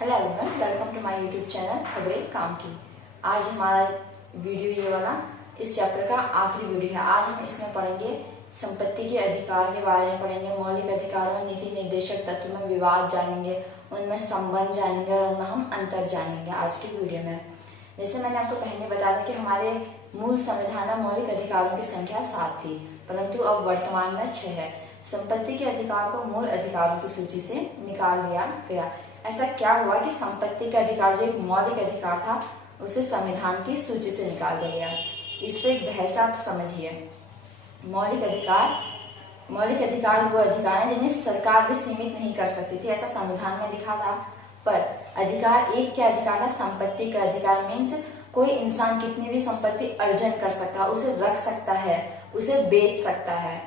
Hello everyone, welcome to my YouTube channel खबरें काम की। आज हमारा वीडियो ये वाला इस चैप्टर का आखिरी वीडियो है। आज हम इसमें पढ़ेंगे संपत्ति के अधिकार के बारे में पढ़ेंगे। मौलिक अधिकारों में नीति निर्देशक तत्व में विवाद जानेंगे, उनमें संबंध जानेंगे और उनमें हम अंतर जानेंगे आज की वीडियो में। जैसे मैंने आपको पहले बताया था कि हमारे मूल संविधान में मौलिक अधिकारों की संख्या 7 थी, परंतु अब वर्तमान में 6 है। संपत्ति के अधिकार को मूल अधिकारों की सूची से निकाल दिया गया। ऐसा क्या हुआ कि संपत्ति का अधिकार जो एक मौलिक अधिकार था उसे संविधान की सूची से निकाल दिया गया। इस पे एक बहस आप समझिए। मौलिक अधिकार वो अधिकार है जिन्हें सरकार भी सीमित नहीं कर सकती थी, ऐसा संविधान में लिखा था। पर अधिकार एक क्या अधिकार था? संपत्ति का अधिकार मीन्स कोई इंसान कितनी भी संपत्ति अर्जन कर सकता है, उसे रख सकता है, उसे बेच सकता है।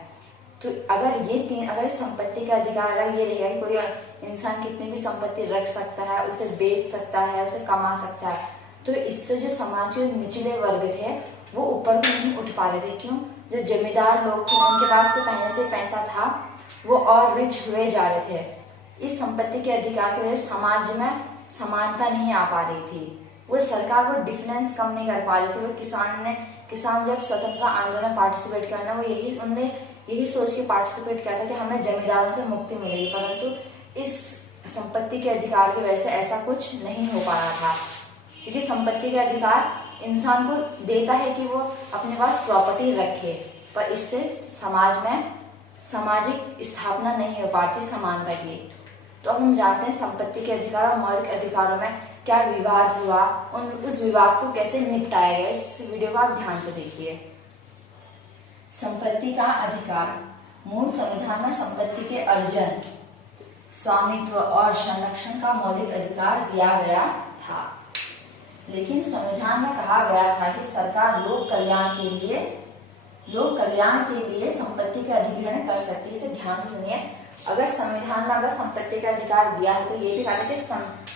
तो अगर संपत्ति का अधिकार अगर ये रहेगा कि कोई इंसान कितनी भी संपत्ति रख सकता है, उसे बेच सकता है, उसे कमा सकता है, तो इससे जो समाज के निचले वर्ग थे वो ऊपर को नहीं उठ पा रहे थे। क्यों? जो जमींदार लोग थे उनके पास तो पहले से पैसा था, वो और रिच हुए जा रहे थे। इस संपत्ति के अधिकार की वजह से समाज में समानता नहीं आ पा रही थी। वो सरकार वो डिफरेंस कम नहीं कर पा रही थी। वो किसान जब स्वतंत्रता आंदोलन में पार्टिसिपेट करना, वो उनने यही सोच के पार्टिसिपेट किया था कि हमें जमींदारों से मुक्ति मिलेगी, परंतु इस संपत्ति के अधिकार की वजह से ऐसा कुछ नहीं हो पा रहा था। क्योंकि संपत्ति का अधिकार इंसान को देता है कि वो अपने पास प्रॉपर्टी रखे, पर इससे समाज में सामाजिक स्थापना नहीं हो पाती समानता की। तो अब हम जानते हैं संपत्ति के अधिकार और मौलिक अधिकारों में क्या विवाद हुआ, उस विवाद को कैसे निपटाया गया। इस वीडियो को आप ध्यान से देखिए। संपत्ति का अधिकार। मूल संविधान में संपत्ति के अर्जन, स्वामित्व और संरक्षण का मौलिक अधिकार दिया गया था, लेकिन संविधान में कहा गया था कि सरकार लोक कल्याण के लिए संपत्ति का अधिग्रहण कर सकती है। इसे ध्यान से सुनिए। अगर संविधान में अगर संपत्ति का अधिकार दिया है तो ये भी कहा था कि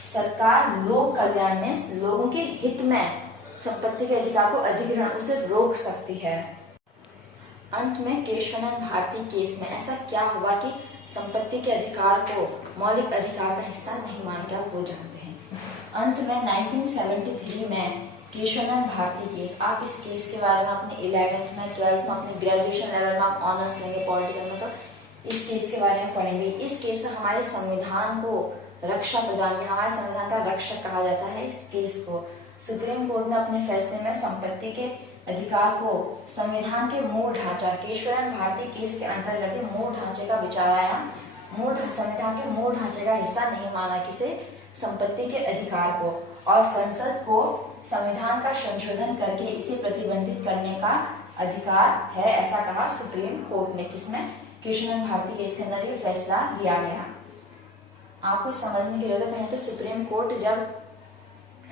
सरकार लोक कल्याण में लोगों के हित में संपत्ति के अधिकार को अधिग्रहण उसे रोक सकती है। अंत में केशवानंद भारती केस में ऐसा क्या हुआ कि संपत्ति के अधिकार को मौलिक अधिकार का हिस्सा नहीं मान के आप वो जानते हैं। अंत में 1973 में केशवानंद भारती केस, आप इस केस के बारे में अपने 11th में 12th में अपने ग्रेजुएशन लेवल में आप ऑनर्स लेंगे पॉलिटिकल में, तो इस केस के बारे में पढ़ेंगे। इस केस से हमारे संविधान को रक्षा प्रदान किया, हमारे संविधान का रक्षक कहा जाता है इस केस को। सुप्रीम कोर्ट ने अपने फैसले में संपत्ति के अधिकार को संविधान के मूल ढांचा, केशवानंद भारती केस के अंतर्गत मूल ढांचे का विचार आया। संविधान के मूल ढांचे का हिस्सा नहीं माना किसे? संपत्ति के अधिकार को, और संसद को संविधान का संशोधन करके इसे प्रतिबंधित करने का अधिकार है, ऐसा कहा सुप्रीम कोर्ट ने। किसमें? केशवानंद भारती केस के अंदर ये फैसला दिया गया। आपको समझने की जरूरत है। तो सुप्रीम कोर्ट जब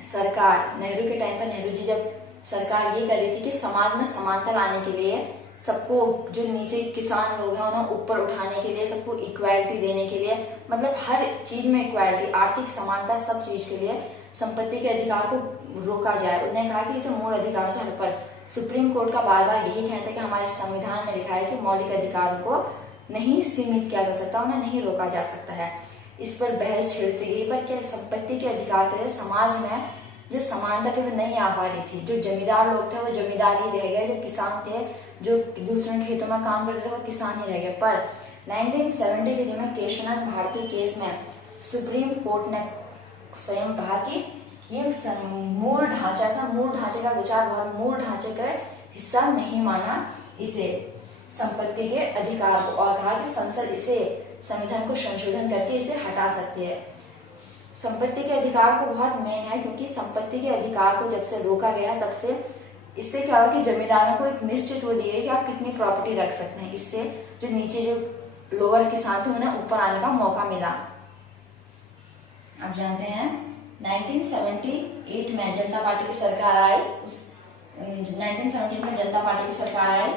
सरकार नेहरू के टाइम पर, नेहरू जी जब सरकार ये कर रही थी कि समाज में समानता लाने के लिए, सबको जो नीचे किसान लोग हैं उन्हें ऊपर उठाने के लिए, सबको इक्वालिटी देने के लिए, मतलब हर चीज में इक्वालिटी, आर्थिक समानता, सब चीज के लिए संपत्ति के अधिकार को रोका जाए। उन्होंने कहा कि इसे मूल अधिकारों से हट पर। सुप्रीम कोर्ट का बार बार यही कहता है कि हमारे संविधान में लिखा है कि मौलिक अधिकारों को नहीं सीमित किया जा सकता, उन्हें नहीं रोका जा सकता है। इस पर बहस छिड़ती गई, पर क्या संपत्ति के अधिकार के लिए समाज में जो समानता थी वो नहीं आ पा रही थी। जो जमींदार लोग थे वो जमींदार ही रह गए, जो किसान थे जो दूसरों के खेतों में काम करते थे वो किसान ही रह गए। पर 1973 में केशवानंद भारती केस में सुप्रीम कोर्ट ने स्वयं कहा कि ये मूल ढांचे का विचार और मूल ढांचे का हिस्सा नहीं माना इसे, संपत्ति के अधिकार को, और कहा कि संसद इसे संविधान को संशोधन करके इसे हटा सकती है। संपत्ति के अधिकार को बहुत मेन है, क्योंकि संपत्ति के अधिकार को जब से रोका गया तब से इससे क्या हुआ कि जमींदारों को एक निश्चित वो दी गई कि आप कितनी प्रॉपर्टी रख सकते हैं। इससे जो नीचे जो लोअर किसान थे उन्हें ऊपर आने का मौका मिला। आप जानते हैं 1978 में जनता पार्टी की सरकार आई। 1978 में जनता पार्टी की सरकार आई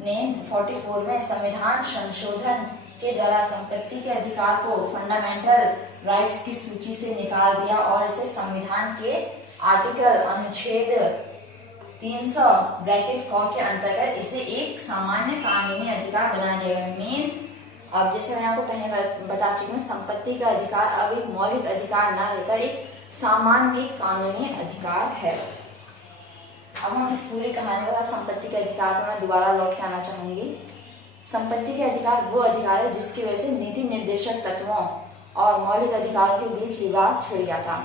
ने 44 में संविधान संशोधन के द्वारा संपत्ति के अधिकार को फंडामेंटल राइट्स की सूची से निकाल दिया और इसे संविधान के आर्टिकल अनुच्छेद 300 ब्रैकेट क के अंतर्गत इसे एक सामान्य कानूनी अधिकार बना दिया गया। मेन अब जैसे मैं आपको पहले बता चुकी हूँ, संपत्ति का अधिकार अब एक मौलिक अधिकार न रहकर एक सामान्य कानूनी अधिकार है। अब हम इस पूरी कहानी का संपत्ति के अधिकार पर मैं दोबारा लौट के आना चाहूंगी। संपत्ति के अधिकार वो अधिकार है जिसकी वजह से नीति निर्देशक तत्वों और मौलिक अधिकारों के बीच विवाद छिड़ गया था।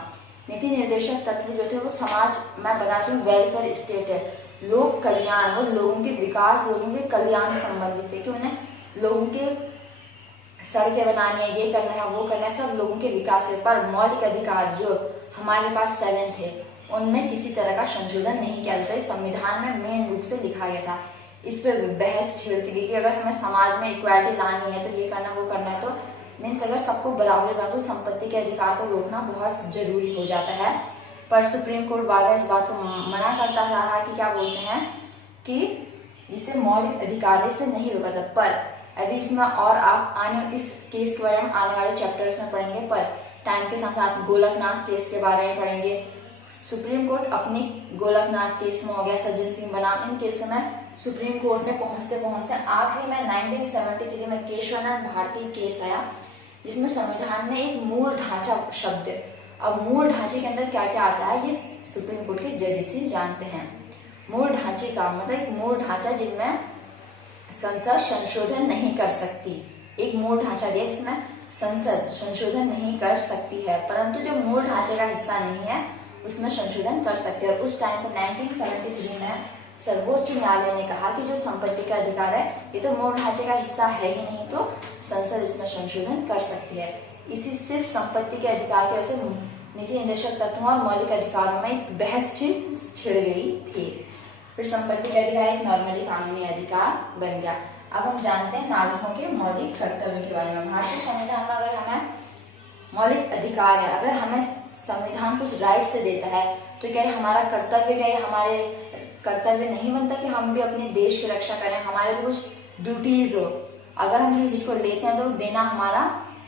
नीति निर्देशक तत्व जो थे वो समाज, मैं बता चुकी हूँ, वेलफेयर स्टेट है, लोक कल्याण, वो लोगों के विकास, लोगों के कल्याण से संबंधित थे कि उन्हें लोगों के सड़कें बनानी है, ये करना है, वो करना है, सब लोगों के विकास है। पर मौलिक अधिकार जो हमारे पास 7 थे उनमें किसी तरह का संशोधन नहीं किया जाता। संविधान में मेन रूप से लिखा गया था। इस पे बहस छिड़ती गई कि अगर हमें समाज में इक्वालिटी लानी है तो ये करना वो करना है, तो मीन्स अगर सबको बराबरी बना तो संपत्ति के अधिकार को रोकना बहुत जरूरी हो जाता है। पर सुप्रीम कोर्ट बार बार इस बात को मना करता रहा कि क्या बोलते हैं कि इसे मौलिक अधिकार इसे नहीं रोका था। पर अभी इसमें और आप आने इस केस के बारे में आने वाले चैप्टर्स में पढ़ेंगे, पर टाइम के साथ साथ गोलकनाथ केस के बारे में पढ़ेंगे। सुप्रीम कोर्ट अपनी गोलकनाथ केस में हो गया, सज्जन सिंह बनाम, इन केसों में सुप्रीम कोर्ट ने पहुंचते पहुंचते आखिरी में 1973 में केशवानंद भारती केस आया, जिसमें संविधान ने एक मूल ढांचा शब्द, अब मूल ढांचे के अंदर क्या क्या आता है ये सुप्रीम कोर्ट के जजेस ही जानते हैं। मूल ढांचे का मतलब एक मूल ढांचा जिनमें संसद संशोधन नहीं कर सकती, एक मूल ढांचा दिया जिसमें संसद संशोधन नहीं कर सकती है, परंतु जो मूल ढांचे का हिस्सा नहीं है उसमें संशोधन कर सकते हैं। उस टाइम पर 1973 में सर्वोच्च न्यायालय ने कहा कि जो संपत्ति का अधिकार है ये तो मूल ढांचे का हिस्सा है ही नहीं, तो संसद इसमें संशोधन कर सकती है। इसी सिर्फ संपत्ति के अधिकार की वजह से नीति निर्देशक तत्वों और मौलिक अधिकारों में एक बहस छिड़ गई थी। फिर संपत्ति का अधिकार एक नॉर्मली कानूनी अधिकार बन गया। अब हम जानते हैं नागरिकों के मौलिक कर्तव्यों के बारे में। भारतीय संविधान में अगर हमें मौलिक अधिकार है, अगर हमें संविधान कुछ राइट से देता है तो क्या हमारा कर्तव्य, क्या हमारे कर्तव्य नहीं बनता कि हम भी अपने देश की रक्षा करें, हमारे भी कुछ ड्यूटीज हो, अगर हम किसी चीज को लेते हैं तो देना हमारा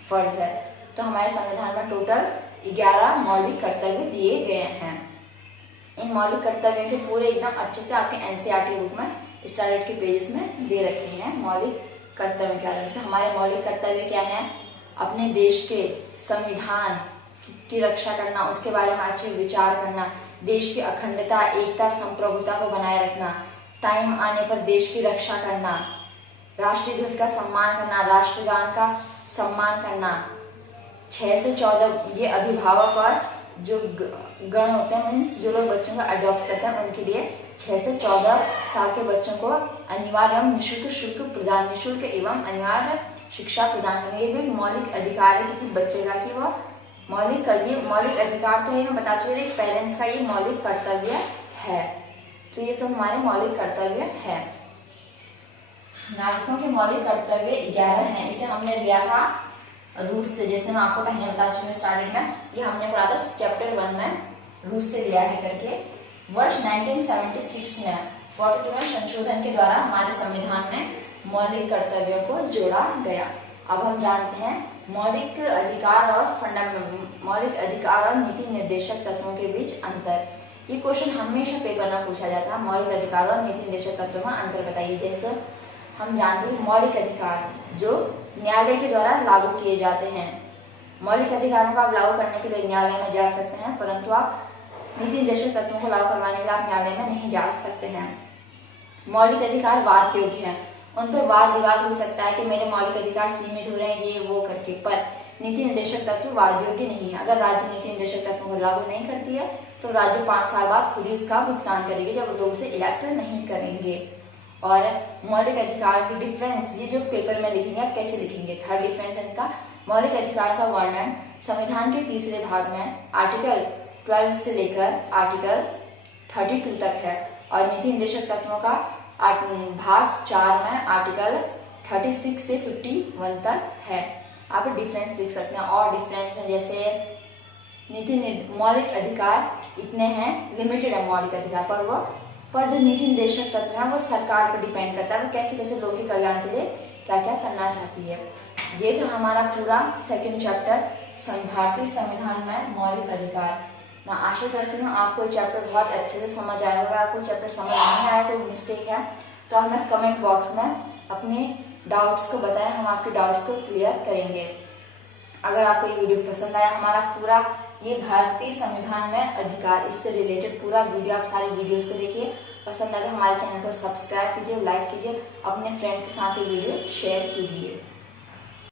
फर्ज है। तो हमारे संविधान में टोटल 11 मौलिक कर्तव्य दिए गए हैं। इन मौलिक कर्तव्यों के पूरे एकदम अच्छे से आपके एनसीईआरटी बुक में स्टैंडर्ड के पेजेस में दे रखे हैं। मौलिक कर्तव्य क्या है, जैसे हमारे मौलिक कर्तव्य क्या है, अपने देश के संविधान की रक्षा करना, उसके बारे में अच्छे विचार करना, देश की अखंडता, एकता, संप्रभुता को बनाए रखना, टाइम आने पर देश की रक्षा करना, राष्ट्रीय ध्वज का सम्मान करना, राष्ट्रगान का सम्मान करना। 6 से 14 ये अभिभावक और जो गण होते हैं, मीन्स जो लोग बच्चों को अडॉप्ट करते हैं उनके लिए 6 से 14 साल के बच्चों को अनिवार्य एवं निःशुल्क एवं अनिवार्य शिक्षा प्रदान करनी। ये भी एक मौलिक अधिकार है किसी बच्चे का कि वो मौलिक अधिकार तो है, मैं बता चुकी हूँ, पेरेंट्स का ये मौलिक कर्तव्य है। तो ये सब हमारे मौलिक कर्तव्य है। नागरिकों के मौलिक कर्तव्य 11 हैं। इसे हमने लिया था रूस से, जैसे मैं आपको पहले बता चुकी हूँ स्टार्टिंग में, ये हमने पढ़ा था चैप्टर 1 में, रूस से लिया है करके। वर्ष 1976 में 42वें संशोधन के द्वारा हमारे संविधान में मौलिक कर्तव्यों को जोड़ा गया। अब हम जानते हैं मौलिक अधिकार और नीति निर्देशक तत्वों के बीच अंतर। ये क्वेश्चन हमेशा पेपर में पूछा जाता है, मौलिक अधिकार और नीति निर्देशक तत्वों में अंतर बताइए। जैसे हम जानते हैं मौलिक अधिकार जो न्यायालय के द्वारा लागू किए जाते हैं। मौलिक अधिकारों को आप लागू करने के लिए न्यायालय में जा सकते हैं, परंतु आप नीति निर्देशक तत्वों को लागू करवाने के लिए आप न्यायालय में नहीं जा सकते हैं। मौलिक अधिकार वाद योग्य हैं, उन पर वाद विवाद हो सकता है कि मेरे मौलिक अधिकार सीमित हो रहे हैं ये वो करके, पर नीति निर्देशक तत्व वाद योग्य नहीं है। अगर राज्य नीति निर्देशक तत्वों को लागू नहीं करती है तो राज्य 5 साल बाद खुद ही उसका भुगतान करेगी जब लोग उसे इलेक्ट नहीं करेंगे। और मौलिक अधिकार की डिफरेंस, ये जो पेपर में लिखेंगे आप कैसे लिखेंगे, थर्ड डिफरेंस इनका। मौलिक अधिकार का वर्णन संविधान के 3रे भाग में आर्टिकल 12 से लेकर आर्टिकल 32 तक है, और नीति निर्देशक तत्वों का भाग 4 में आर्टिकल 36 से 51 तक है। आप डिफरेंस लिख सकते हैं। और डिफरेंस है जैसे मौलिक अधिकार इतने हैं, लिमिटेड है मौलिक अधिकार, पर जो नीति निर्देशक तत्व है वो सरकार पर डिपेंड करता है, वो कैसे कैसे लोगों के कल्याण के लिए क्या क्या करना चाहती है। ये तो हमारा पूरा 2nd चैप्टर भारतीय संविधान में मौलिक अधिकार। मैं आशा करती हूँ आपको चैप्टर बहुत अच्छे से समझ आया होगा। आपको चैप्टर समझ नहीं आया, कोई मिस्टेक है तो हमें कमेंट बॉक्स में अपने डाउट्स को बताएं, हम आपके डाउट्स को क्लियर करेंगे। अगर आपको ये वीडियो पसंद आया, हमारा पूरा ये भारतीय संविधान में अधिकार, इससे रिलेटेड पूरा वीडियो, आप सारे वीडियोस को देखिए। पसंद आए तो हमारे चैनल को सब्सक्राइब कीजिए, लाइक कीजिए, अपने फ्रेंड के साथ ये वीडियो शेयर कीजिए।